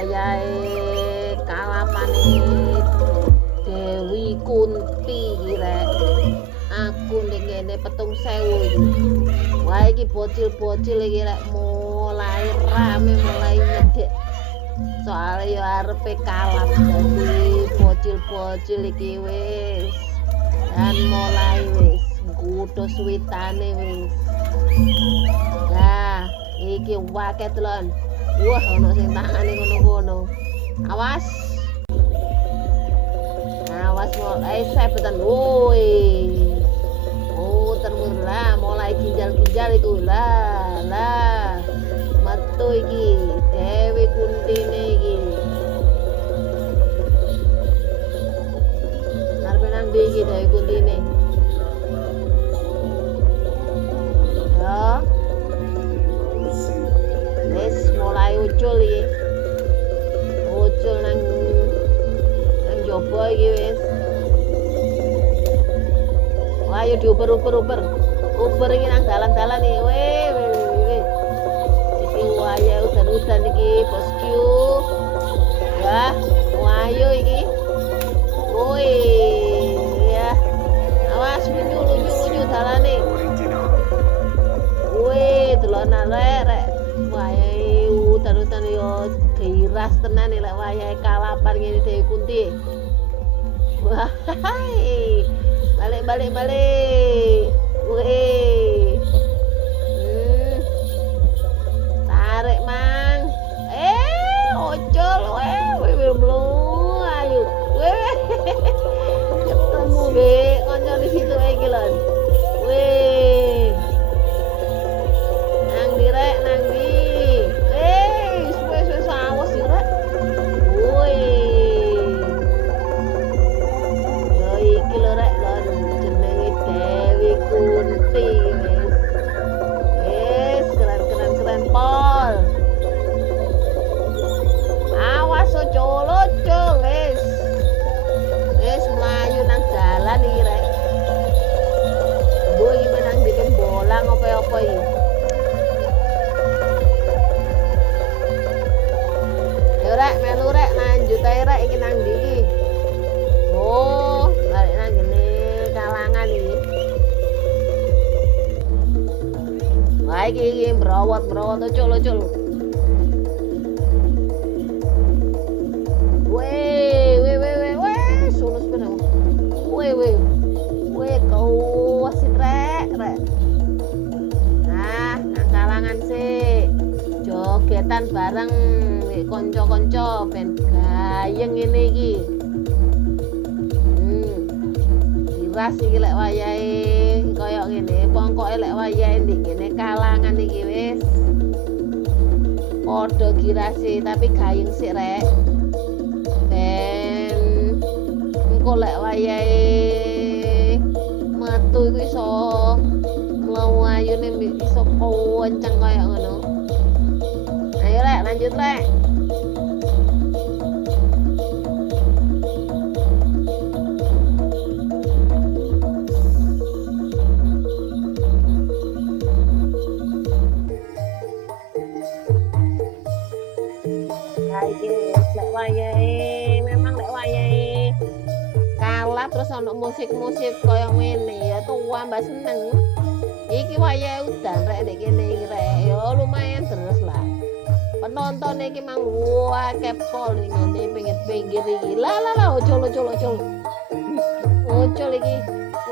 wayahe kalapane Dewi Kunti iki rek. Aku ning ngene 7.000 iki. Wah iki bocil-bocil iki rek mulai rame mulai nyedek. Soale yo arepe kalap dadi bocil-bocil iki wis dan mulai wis nggodho suwitane wis. Nah, iki wake telon. Wah, ono sing tangane ngono-ngono. Awas. Awas mulai sebetan. Woi. Muter-muter lah, mulai ginjal-ginjal iku lah. Lah. Metu iki Dewi Kuntine iki. Arepe nang ndi iki Dewi Kuntine? Ya. Wis mulai ucul iki. Ucul nang jowo iki wis. Wah, ayo diuber-uber. Uber iki nang dalan-dalan iki. Weh. Iki waya udan-udan iki, bosku. Ya, ayo iki. Woi, ya. Awas lunyu dalane. Weh, delonan rek. Wayahe udan-udan yo giras tenan lek wayahe kalapan ngene Dewi Kunti. Wah. Balik. Weh. Tarik mang. Ocol weh mlu ayo. Weh. Ketemu be kanca di situ iki lho. Weh. Nang direk nang ndi. Wis awas yo rek. Weh. Yo iki lho rek lho jenenge Dewi Kunti wis. Wis keren pol. Awas ocol wis. Wis mlayu nang dalan iki rek. Mbok iki menang dipun bolang apa-apa iki. Yo rek melu rek lanjut ae rek iki nang ndi iki. Oh, balik nang ngene kalangan iki. Wah iki mbrawot ocol. Weh, sulus bener. Weh, kau wasit rek. Nah, nang kalangan sih. Jogetan bareng konco-konco ben gayeng ngene iki. Diras iki lek wayahe kaya ngene, pongkoke lek wayahe ndek kene kalangan iki wis padha girase tapi gayeng sik rek. Ben engko lek wayahe metu iku iso mlawayune iso kenceng kaya ngono. Ayo rek lanjut rek. Memang lek wayahe kalah terus ono musik-musik kaya ngene ya tuwa mbak seneng. Iki wayahe udan rek ndek kene iki rek. Ya lumayan terus lah. Penonton iki mang akeh pol ngene pinggir-pinggir iki. Lah ocol. Ocol iki.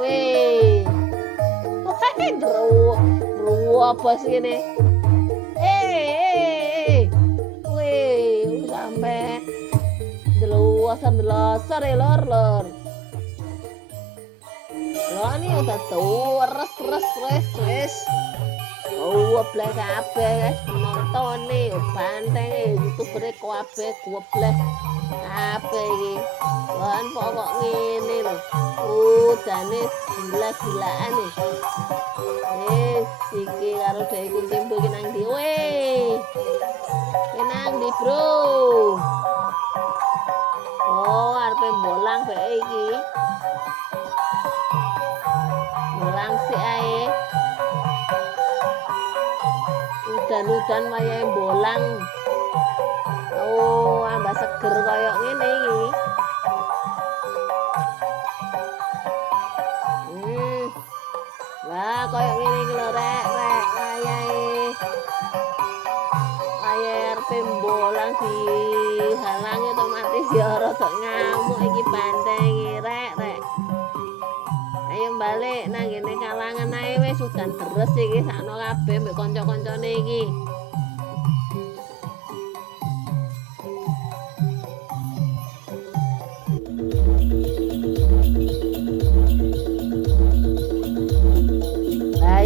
Weh. Bro apa sih ini? Sampai delosan lor. Lo ini udah tuh res. Oh, blek kabeh guys penonton nih, banteng YouTuber kabeh goblek kabeh iki. Lan pokok ngene lho. Udane gila-gilaan nih. Iki karo Dewi Kunti iki nang ndi? Nang ndi, Bro? Oh, arepe bolang bae iki. Bolang sik ae. Udan-udan wayahe bolang. Oh, seger kaya ngene iki. Lah kaya ngene iki lho rek layar pembolang dihalangi otomatis ya rada ngamuk iki banteng rek. Ayo balik nang ngene kalangan ae wis udan deres iki sakno kabeh mbek kanca-kancane iki.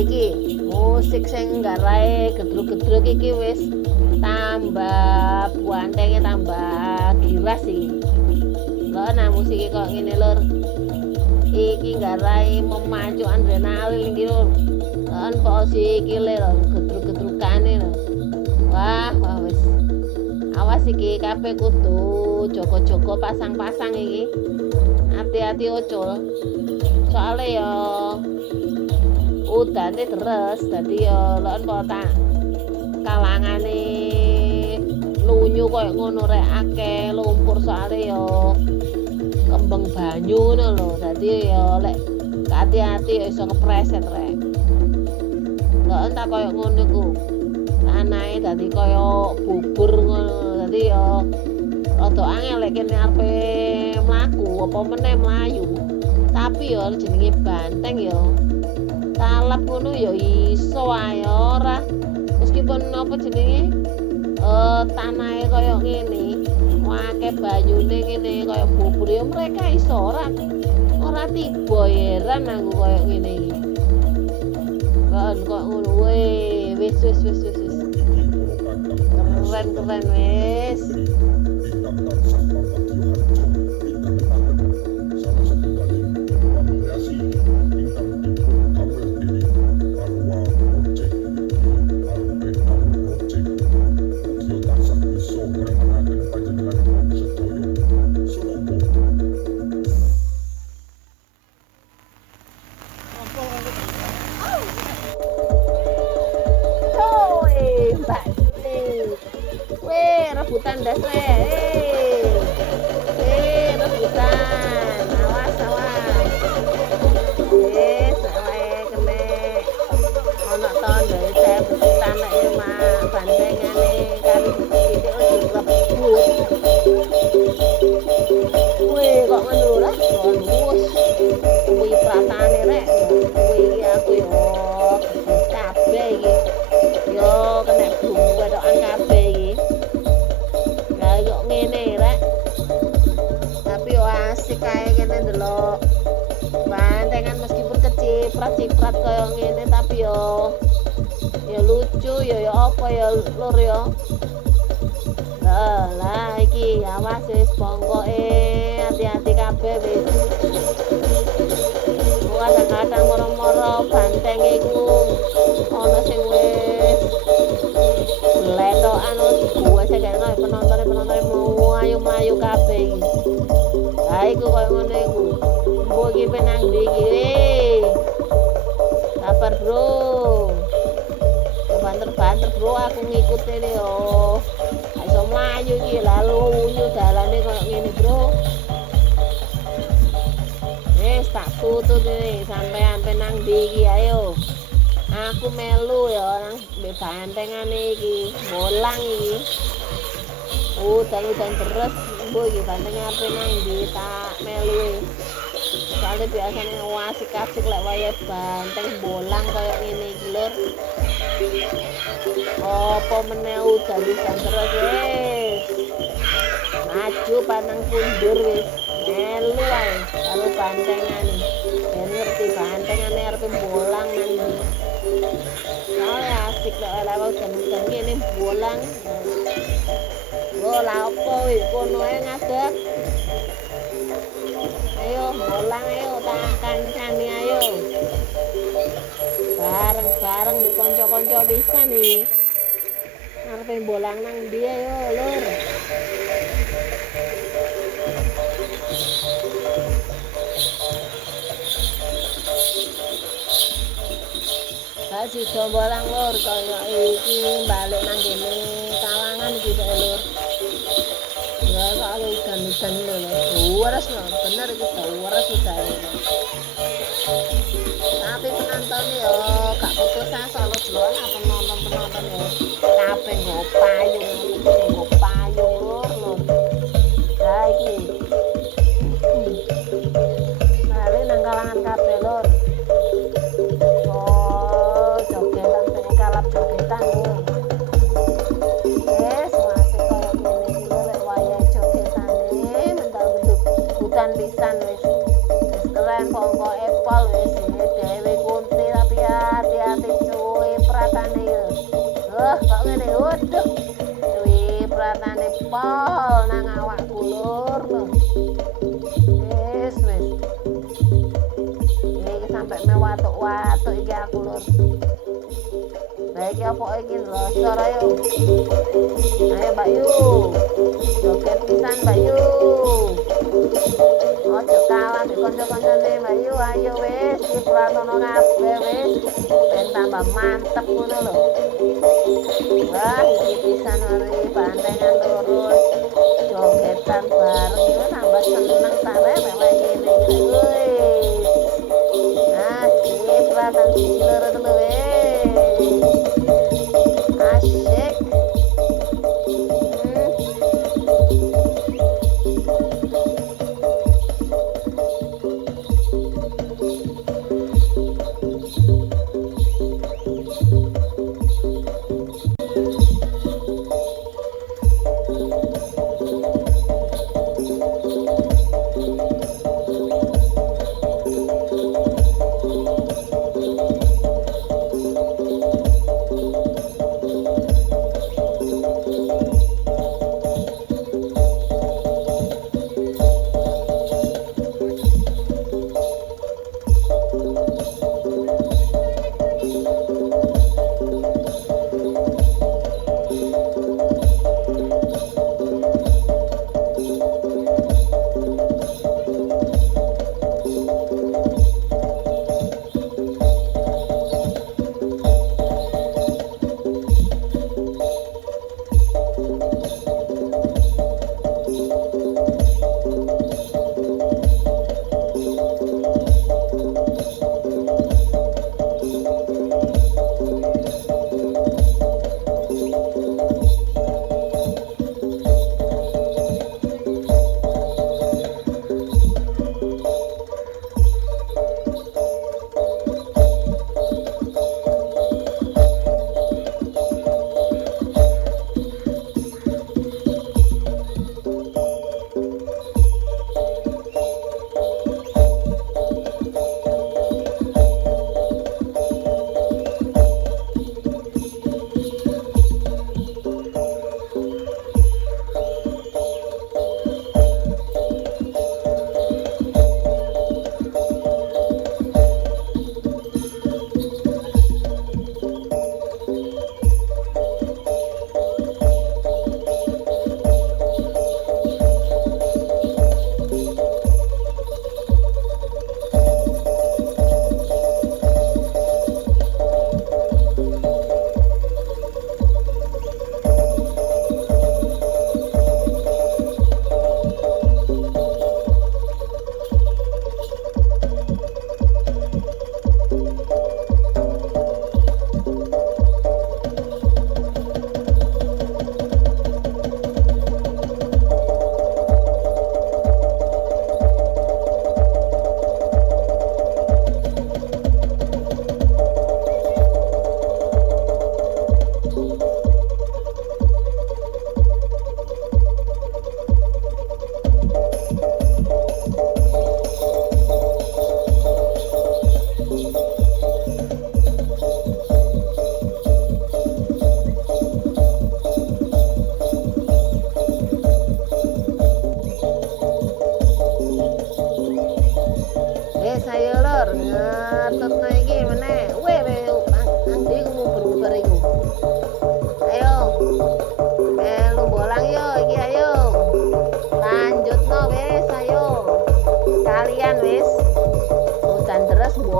Iki musik sing ngarahe gedruk-gedruk iki wis tambah buantenge tambah giras iki. Lho nah musik kok ngene lur. Iki ngarahe memacu adrenalin iki lur. Kan posisi iki lho gedruk-gedrukane lho. Wah wis. Awas iki kabeh kudu joko-joko pasang-pasang iki. Hati-hati ocul. Soale ya udane deres dadi ya lek tak kalangane lunyu koyo ngono rek akeh lumpur soalnya ya kembang banyu ngono lho dadi ya lek hati-hati ya iso kepreset rek lek entak koyo ngono ku anae dadi koyo bubur ngono dadi ya rada angel lek kene arepe mlaku apa meneh mlayu tapi ya jenenge banteng ya talap ngono ya iso ae ora meskipun apa jenenge tanahe kaya ngene akeh banyune ngene kaya bubur ya mereka iso ora tiba heran aku kaya ngene iki kan kok ngono wis keren wis rebutan das rebutan awas kene ana tondo saya rebutan nek mak bandengane kali titik direbut kok ngono lah wis kuwi pratane rek kuwi aku yo kabeh iki yo kena bunga wedokan kabeh iki ngene rek tapi yo asik kae kene ndelok bantengan meskipun keciprat kaya ngene tapi yo lucu yo apa ya lur yo lah iki awas wis pongkoke hati-hati kabeh wis kadang-kadang moro-moro banteng iku ana sing wis letokan gue sekene penonton mlayu kabeh iki. Lah iku koyo ngono iku. Mbok iki penang ndi iki? Sabar, Bro. Banter-banter, Bro, aku ngikutin yo. Iso mlayu iki lalu unyu dalane koyo ngene, Bro. Wis tak tutut iki sampean penang ndi iki ayo. Aku melu ya nang bantengane iki, bolang iki. Udan terus mbok iki bantenge ape nang ndi tak melu. Soale biasane asik-asik lek waya banteng bolang kaya ngene iki lur. Apa meneh udan terus wis. Maju panang kundur wis. Melu ae karo bantengane. Ben ngerti bantengane arep bolang nang ndi. Soale asik lek lewat udan ngene bolang. Lah opo wis kono ae ngadeg. Ayo bolang ayo tak kancani ayo. Bareng-bareng di kanca-kanca pisan iki. Arepe bolang nang ndi ayo lur. Haji bolang lur kaya iki balik nang kene kalangan iki lur. Ya kalau udan-udan lho waras lho bener iki waras udane tapi penonton yo gak putus asa lho delok penonton yo kabeh nggo payung nggo payung lur ha iki bali nang kalangan kabeh lur oh jogetan sing kalap jogetan lur hutan pisan wis keren pokok epol wis dhewe kunti tapi hati-hati cuy pratane yo kok ngene waduh cuy pratane pol nang awakku lur lho wis iki sampe mewatuk-watuk iki aku lur baik apa iki rasa ayo Mbak Yu joget pisan Mbak Yu ojo kalah di kanca-kancane Mbak Yu ayo wis dipratono kabeh wis ben tambah mantep ngono lho wah iki pisan ari bantengan lurus jogetan bareng iki tambah seneng ta rek ngene iki wis nah dipratan siji loro telu wis asyik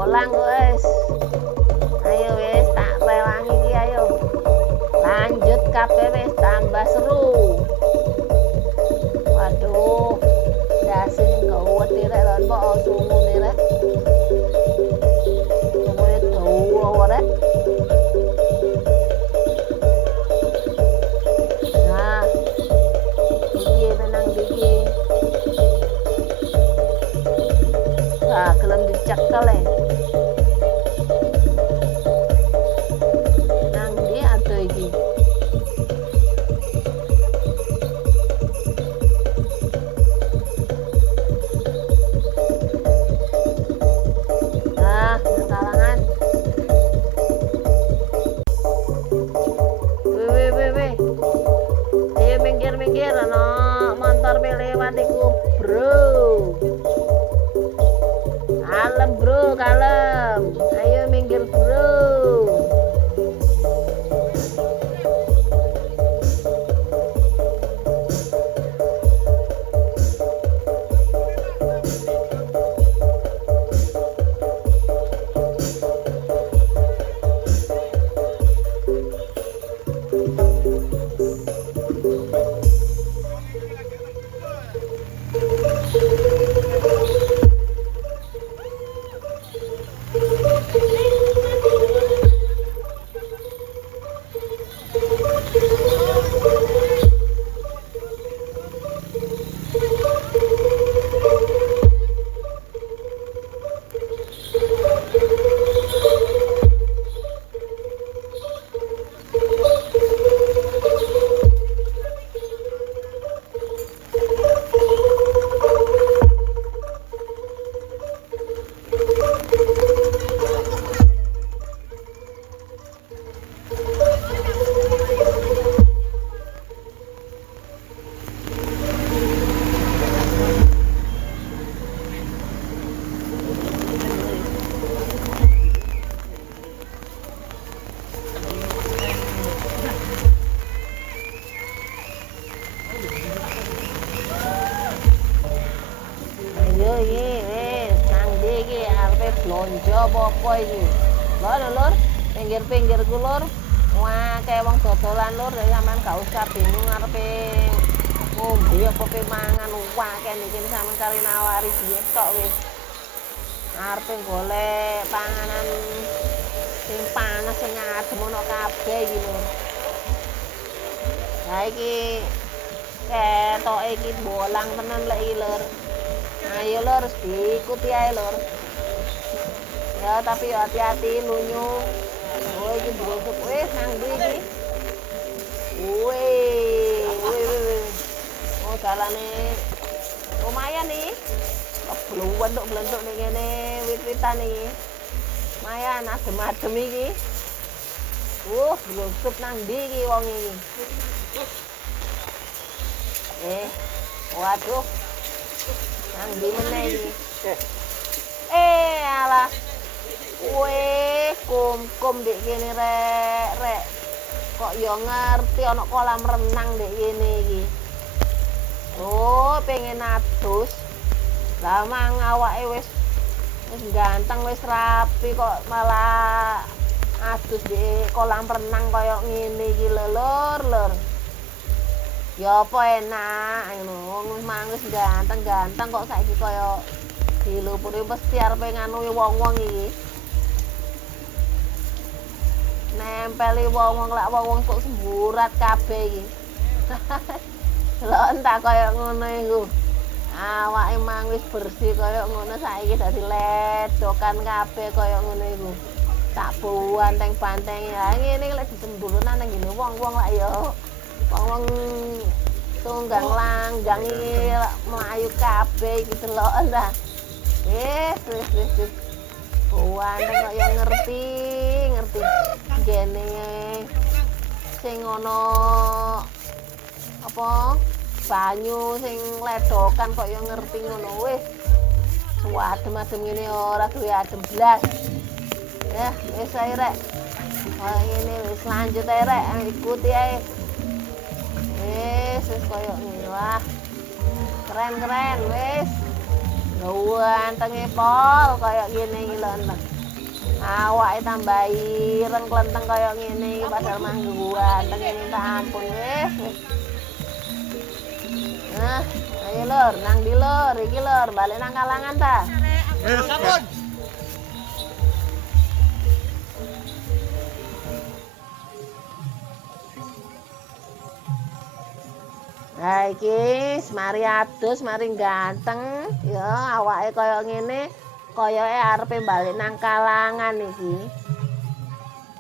bolang wes. Ayo wes tak rewangi iki ayo. Lanjut kabeh wes tambah seru. Waduh cekel e. Nang ndi ado iki? Ah, nang kalangan. Weh. Ayo minggir ana motor lewat iku, Bro. Kalem, Bro, kalem. Ayo minggir, Bro. Ayo iki, nang ndi iki arepe blonjo apa iki? Lur, pinggir-pinggirku lur. Wah, kayak wong dodolan lur, sampean gak usah bingung arepe ngombe apa pe mangan wae iki sampean kari nawari diet tok wis. Arepe golek panganan sing panas sing adem ono kabeh iki lur. Lah iki ketoke iki bolang tenan lek iki lur. Ayo lur, diikuti ae lur. Ya tapi hati-hati lunyu. Oh iki brosok wis nang ndi iki? Wih. Oh dalane lumayan nih. Blenduk-blenduk ning kene wit-witan iki. Lumayan adem-adem iki. Brosok nang ndi iki wong iki? Waduh. Nang ndi meneh iki? Alah. Weh, kum dek kene rek. Kok ya ngerti ana kolam renang dek kene iki. Oh, pengen adus. Lah mang awake wis ganteng wis rapi kok malah adus di kolam renang kaya ngene iki lur. Ya apa enak ngono, mang wis ganteng kok saiki kaya dilupuri mesti arepe nganu wong-wong iki. Nempeli wong-wong lak wong-wong kok semburat kabeh iki. Lho entah kaya ngono iku. Awake mang wis bersih kaya ngono saiki dadi ledokan kabeh kaya ngono iku. Tak banteng-banteng ya ngene lek disemburunan nang ngene wong-wong lak ya. Wong-wong tunggang langgang iki mlayu kabeh iki delok entah. Wis. Wanteng kok ya ngerti. Gene sing ana apa banyu sing ledokan kok ya ngerti ngono wis. Suwadem-adem ngene ora duwe adem blas. Ya, wis ae rek. Ngene wis lanjut ae rek, ikuti ae. Wis koyo ngene wah. Keren wis. Gantenge pol kaya ngene iki lho enteng. Awake tambah ireng klenteng kaya ngene iki padahal mah ganteng minta ampun wis. Nah, ayo lur, nang ndi lur? Iki lur, balik nang kalangan ta? Wis sampun. Nah iki mari adus, mari ganteng, ya awake kaya ngene. koyoke arepe balik nang kalangan iki.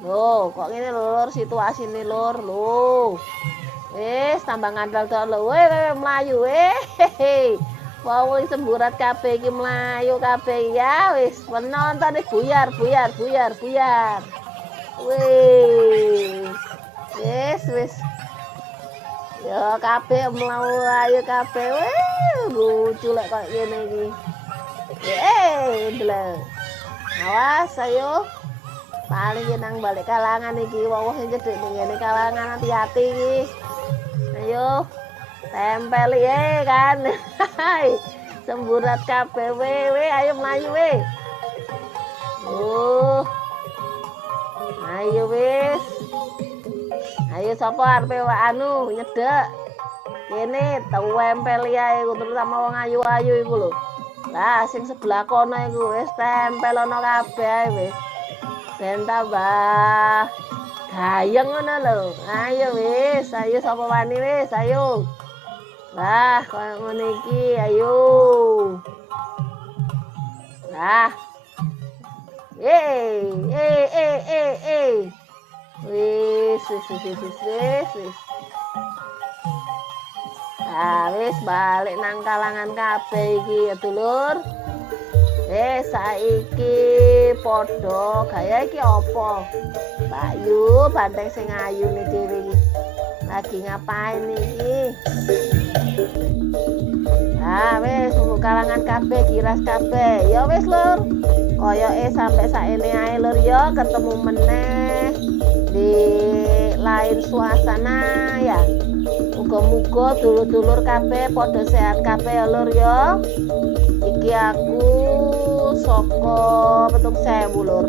Loh, kok ngene lur situasine lur. Loh. Wis tambah ngandel tok lho. Weh mlayu weh. Wong semburat kabeh iki mlayu kabeh ya wis penonton buyar. Wih. Wis. Ya kabeh mlayu kabeh. Wih, lucu lek kok ngene iki. Delok. Awas ayo. Paling nang balik kalangan iki wong sing cedhek ning ngene kalangan hati-hati iki. Ayo. Tempel kan. Semburat kabeh we ayo mlayu we. Ayo wis. Ayo sapa arepe anu nyedek. Kene tempel ae terutama wong ayu-ayu iku lho. Lah sing sebelah kono iku wis tempel ana kabeh ae wis. Ben tambah gayeng ngono lho. Ayo wis, ayo sapa wani wis, ayo. Lah koyo ngene iki, ayo. Lah. Wis. Wis balik nang kalangan kabeh iki ya dulur. Saiki padha gaya iki apa? Mbak Yu, banteng sing ayu nih dhewe iki. Lagi ngapain iki? Wis kalangan kabeh giras kabeh. Ya wis lur. Koyoke sampai saene ae lur ya ketemu meneh di lain suasana ya. Muga-muga dulur-dulur kabeh padha sehat kabeh ya lur ya. Iki aku saka Petung Sewu lur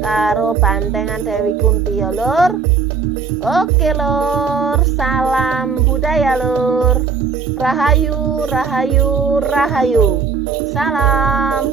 karo bantengan Dewi Kunti ya lur. Oke lur, salam budaya lur. Rahayu. Salam.